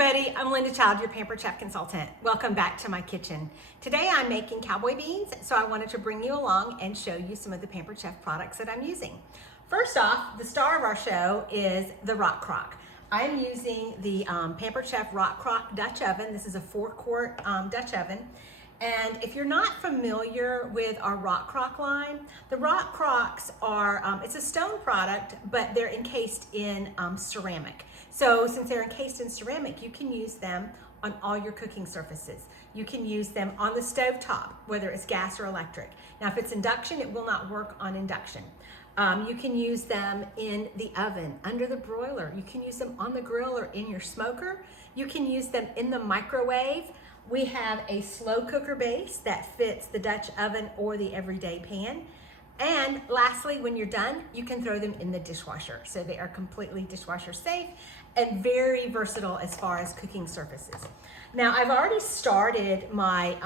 everybody, I'm Linda Child, your Pampered Chef Consultant. Welcome back to my kitchen. Today I'm making Cowboy Beans, so I wanted to bring you along and show you some of the Pampered Chef products that I'm using. First off, the star of our show is the Rock Crock. I'm using the Pampered Chef Rock Crock Dutch oven. This is a 4-quart Dutch oven. And if you're not familiar with our Rock Crock line, the Rock Crocks are, it's a stone product, but they're encased in ceramic. So since they're encased in ceramic, you can use them on all your cooking surfaces. You can use them on the stove top, whether it's gas or electric. Now, if it's induction, it will not work on induction. You can use them in the oven, under the broiler. You can use them on the grill or in your smoker. You can use them in the microwave. We have a slow cooker base that fits the Dutch oven or the everyday pan. And lastly, when you're done, you can throw them in the dishwasher. So they are completely dishwasher safe and very versatile as far as cooking surfaces. Now, I've already started my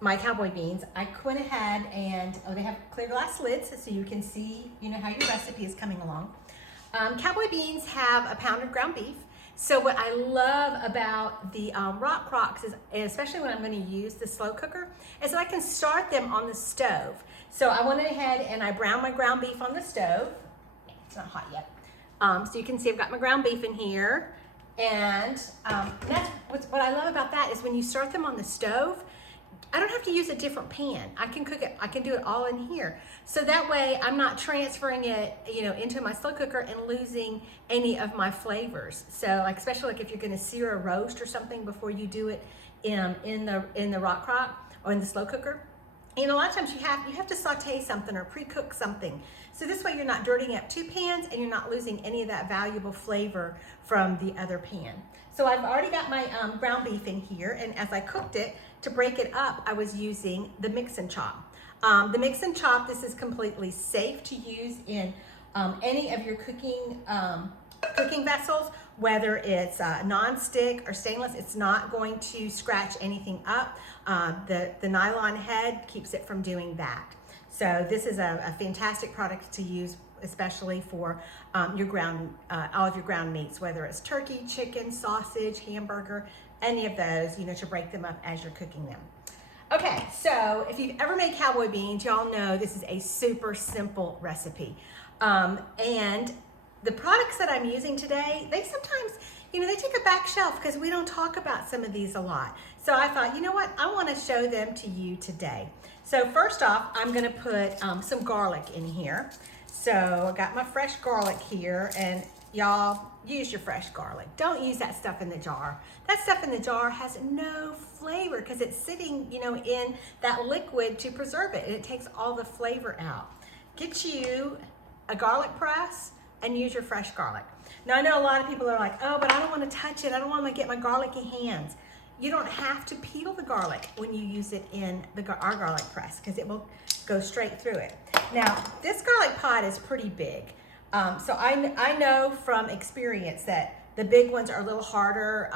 my Cowboy Beans. I went ahead and they have clear glass lids so you can see, how your recipe is coming along. Cowboy Beans have a pound of ground beef. So what I love about the Rock Crocks is, especially when I'm going to use the slow cooker, is that I can start them on the stove. So I went ahead and I browned my ground beef on the stove. It's not hot yet. So you can see I've got my ground beef in here. And that's what I love about that is when you start them on the stove, I don't have to use a different pan. I can cook it, I can do it all in here. So that way I'm not transferring it, into my slow cooker and losing any of my flavors. So especially if you're gonna sear a roast or something before you do it in the Rock Crock or in the slow cooker. A lot of times you have to saute something or pre-cook something. So this way you're not dirtying up two pans and you're not losing any of that valuable flavor from the other pan. So I've already got my ground beef in here, and as I cooked it, to break it up, I was using the mix and chop. The mix and chop, this is completely safe to use in any of your cooking vessels, whether it's non-stick or stainless. It's not going to scratch anything up. The nylon head keeps it from doing that. So this is a fantastic product to use, especially for all of your ground meats, whether it's turkey, chicken, sausage, hamburger, any of those, to break them up as you're cooking them. Okay, so if you've ever made Cowboy Beans, y'all know this is a super simple recipe. And the products that I'm using today, they sometimes, they take a back shelf because we don't talk about some of these a lot. So I thought, you know what, I want to show them to you today. So first off, I'm gonna put some garlic in here. So I got my fresh garlic here, and y'all use your fresh garlic. Don't use that stuff in the jar. That stuff in the jar has no flavor because it's sitting, in that liquid to preserve it, and it takes all the flavor out. Get you a garlic press and use your fresh garlic. Now I know a lot of people are like, oh, but I don't want to touch it. I don't want to get my garlicky hands. You don't have to peel the garlic when you use it in our garlic press because it will go straight through it. Now, this garlic pot is pretty big. So I know from experience that the big ones are a little harder,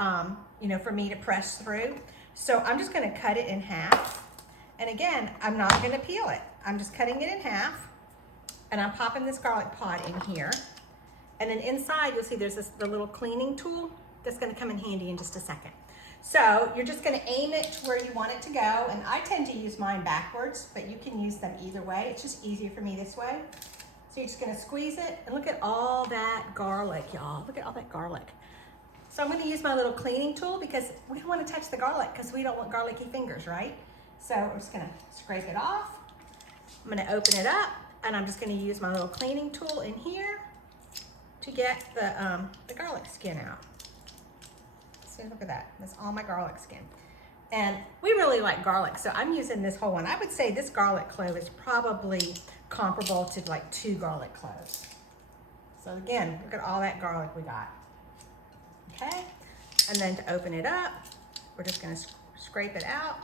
for me to press through. So I'm just gonna cut it in half. And again, I'm not gonna peel it. I'm just cutting it in half, and I'm popping this garlic pot in here. And then inside, you'll see there's the little cleaning tool that's gonna come in handy in just a second. So you're just gonna aim it to where you want it to go. And I tend to use mine backwards, but you can use them either way. It's just easier for me this way. So you're just gonna squeeze it, and look at all that garlic, y'all. Look at all that garlic. So I'm gonna use my little cleaning tool because we don't wanna touch the garlic because we don't want garlicky fingers, right? So we're just gonna scrape it off. I'm gonna open it up, and I'm just gonna use my little cleaning tool in here to get the garlic skin out. So look at that, that's all my garlic skin. And we really like garlic, so I'm using this whole one. I would say this garlic clove is probably comparable to like 2 garlic cloves. So again, look at all that garlic we got. Okay, and then to open it up, we're just gonna scrape it out.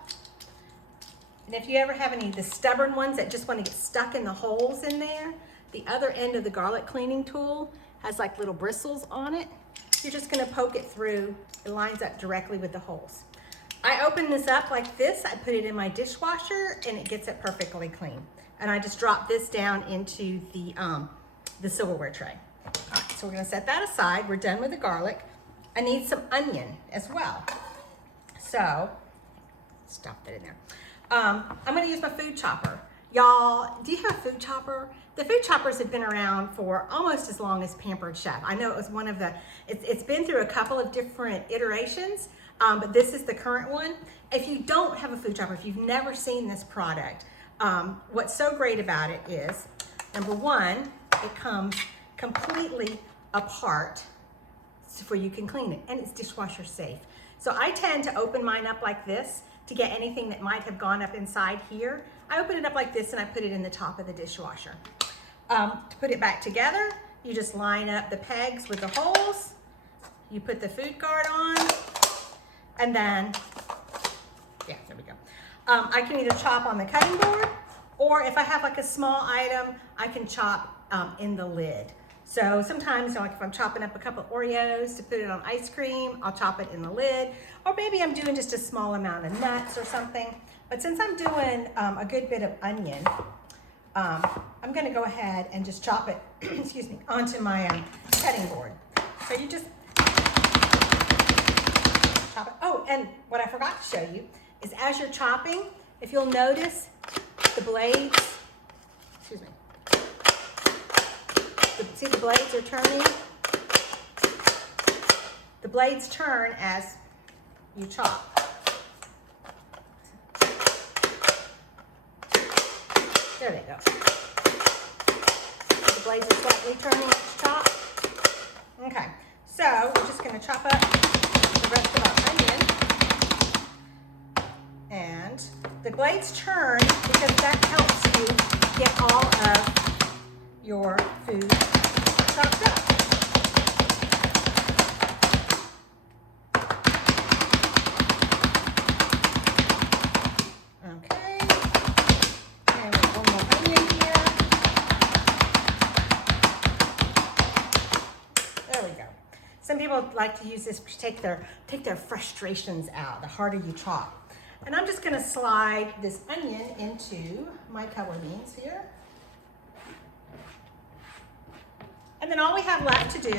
And if you ever have any of the stubborn ones that just wanna get stuck in the holes in there, the other end of the garlic cleaning tool has like little bristles on it. You're just gonna poke it through. It lines up directly with the holes. I open this up like this, I put it in my dishwasher, and it gets it perfectly clean. And I just drop this down into the silverware tray. All right, so we're gonna set that aside. We're done with the garlic. I need some onion as well. So, stop that in there. I'm gonna use my food chopper. Y'all, do you have a food chopper? The food choppers have been around for almost as long as Pampered Chef. I know it was one of the, it's been through a couple of different iterations, but this is the current one. If you don't have a food chopper, if you've never seen this product, what's so great about it is, number one, it comes completely apart so you can clean it, and it's dishwasher safe. So I tend to open mine up like this to get anything that might have gone up inside here. I open it up like this and I put it in the top of the dishwasher. To put it back together, you just line up the pegs with the holes, you put the food guard on, and then, yeah, there we go. I can either chop on the cutting board, or if I have like a small item, I can chop in the lid. So sometimes, like if I'm chopping up a couple of Oreos to put it on ice cream, I'll chop it in the lid. Or maybe I'm doing just a small amount of nuts or something. But since I'm doing a good bit of onion, I'm gonna go ahead and just chop it, excuse me, onto my cutting board. So you just chop it. Oh, and what I forgot to show you is as you're chopping, if you'll notice, the blades, excuse me, see the blades are turning? The blades turn as you chop. There they go. The blades are slightly turning as you chop. Okay, so we're just gonna chop up the rest of our onion. And the blades turn because that helps you get all of your food chopped up. Okay, and we have one more onion here. There we go. Some people like to use this to take their frustrations out, the harder you chop. And I'm just gonna slide this onion into my Cowboy Beans here. And then all we have left to do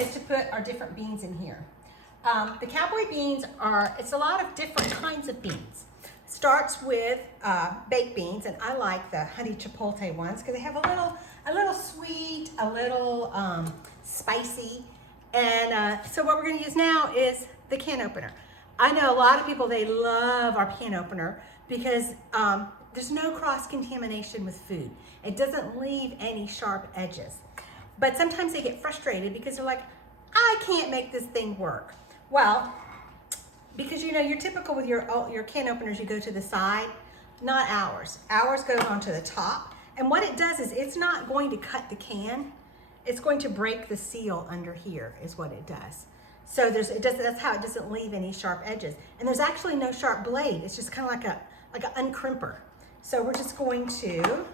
is to put our different beans in here. The Cowboy Beans it's a lot of different kinds of beans. Starts with baked beans, and I like the honey chipotle ones because they have a little sweet, a little spicy. And so what we're gonna use now is the can opener. I know a lot of people, they love our can opener because there's no cross-contamination with food. It doesn't leave any sharp edges. But sometimes they get frustrated because they're like, I can't make this thing work. Well, because you know, you're typical with your can openers, you go to the side, not ours. Ours goes onto the top. And what it does is it's not going to cut the can. It's going to break the seal under here is what it does. So that's how it doesn't leave any sharp edges. And there's actually no sharp blade. It's just kind of like an uncrimper. So we're just going to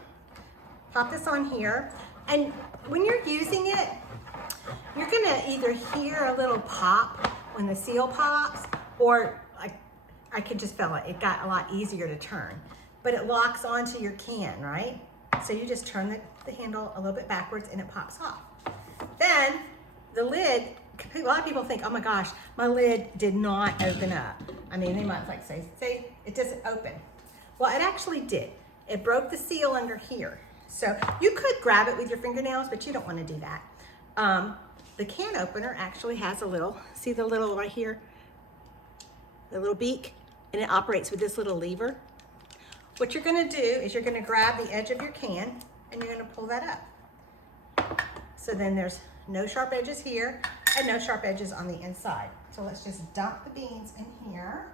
pop this on here. And when you're using it, you're gonna either hear a little pop when the seal pops, or I could just feel it got a lot easier to turn. But it locks onto your can, right? So you just turn the handle a little bit backwards and it pops off. Then the lid, a lot of people think, oh my gosh, my lid did not open up. I mean, they might like say it doesn't open. Well, it actually did. It broke the seal under here. So you could grab it with your fingernails, but you don't want to do that. The can opener actually has a little, see the little right here, the little beak, and it operates with this little lever. What you're going to do is you're going to grab the edge of your can and you're going to pull that up. So then there's no sharp edges here and no sharp edges on the inside. So let's just dump the beans in here.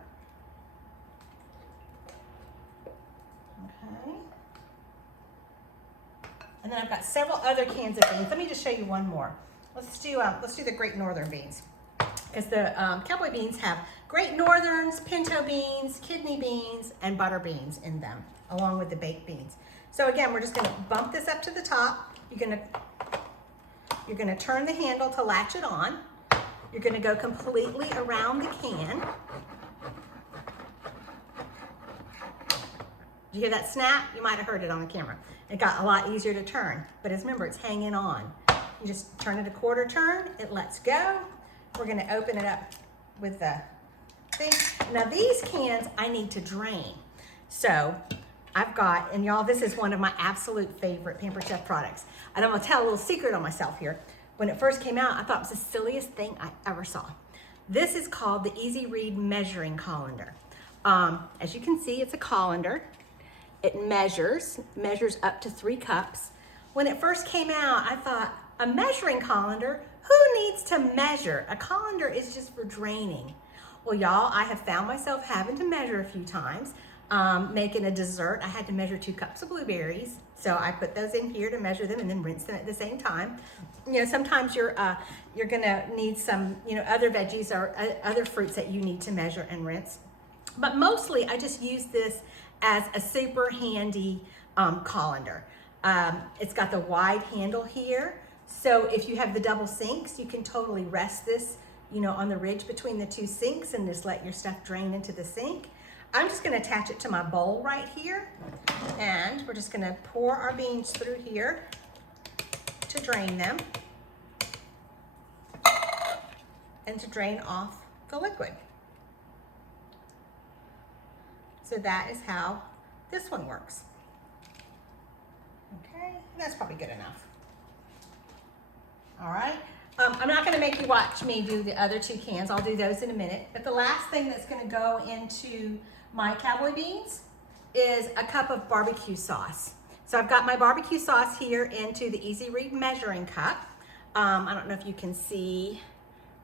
Okay. And then I've got several other cans of beans. Let me just show you one more. Let's do the Great Northern beans, because the Cowboy Beans have Great Northerns, pinto beans, kidney beans, and butter beans in them, along with the baked beans. So again, we're just gonna bump this up to the top. You're gonna turn the handle to latch it on. You're gonna go completely around the can. Did you hear that snap? You might have heard it on the camera. It got a lot easier to turn, but remember, it's hanging on. You just turn it a quarter turn, it lets go. we're gonna open it up with the thing. Now these cans I need to drain. So I've got, and y'all, this is one of my absolute favorite Pampered Chef products. And I'm gonna tell a little secret on myself here. When it first came out, I thought it was the silliest thing I ever saw. This is called the Easy Read Measuring Colander. As you can see, it's a colander. It measures up to 3 cups. When it first came out, I thought, a measuring colander? Who needs to measure? A colander is just for draining. Well, y'all, I have found myself having to measure a few times. Making a dessert, I had to measure 2 cups of blueberries. So I put those in here to measure them and then rinse them at the same time. You know, sometimes you're gonna need some, you know, other veggies or other fruits that you need to measure and rinse. But mostly I just use this as a super handy colander. It's got the wide handle here. So if you have the double sinks, you can totally rest this, you know, on the ridge between the 2 sinks and just let your stuff drain into the sink. I'm just gonna attach it to my bowl right here, and we're just gonna pour our beans through here to drain them and to drain off the liquid. So that is how this one works. Okay, that's probably good enough. All right, I'm not gonna make you watch me do the other 2 cans. I'll do those in a minute. But the last thing that's gonna go into my Cowboy Beans is a cup of barbecue sauce. So I've got my barbecue sauce here into the Easy Read measuring cup. I don't know if you can see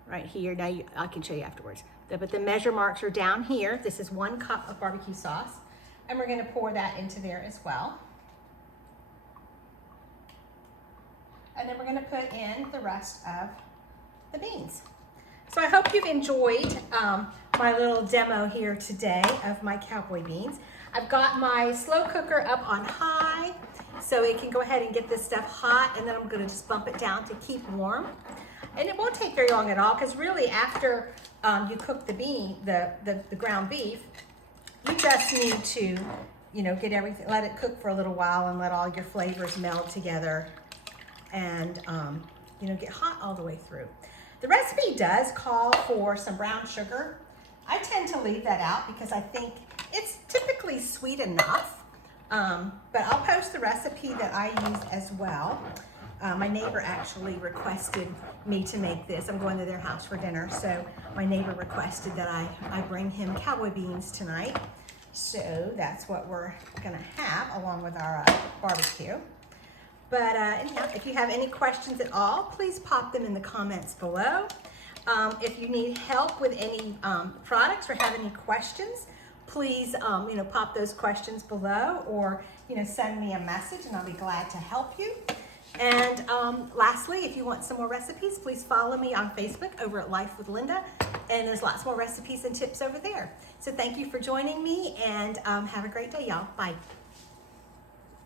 right here. Now I can show you afterwards. But the measure marks are down here. This is 1 cup of barbecue sauce. And we're gonna pour that into there as well. And then we're gonna put in the rest of the beans. So I hope you've enjoyed my little demo here today of my Cowboy Beans. I've got my slow cooker up on high so it can go ahead and get this stuff hot, and then I'm gonna just bump it down to keep warm. And it won't take very long at all, because really after you cook the ground beef, you just need to, you know, get everything, let it cook for a little while and let all your flavors meld together and you know, get hot all the way through. The recipe does call for some brown sugar. I tend to leave that out because I think it's typically sweet enough, but I'll post the recipe that I use as well. My neighbor actually requested me to make this. I'm going to their house for dinner, so my neighbor requested that I bring him Cowboy Beans tonight. So that's what we're gonna have along with our barbecue. But anyhow, if you have any questions at all, please pop them in the comments below. If you need help with any products or have any questions, please you know, pop those questions below, or you know, send me a message and I'll be glad to help you. And lastly, if you want some more recipes, please follow me on Facebook over at Life with Linda, and there's lots more recipes and tips over there. So thank you for joining me, and have a great day, y'all. Bye.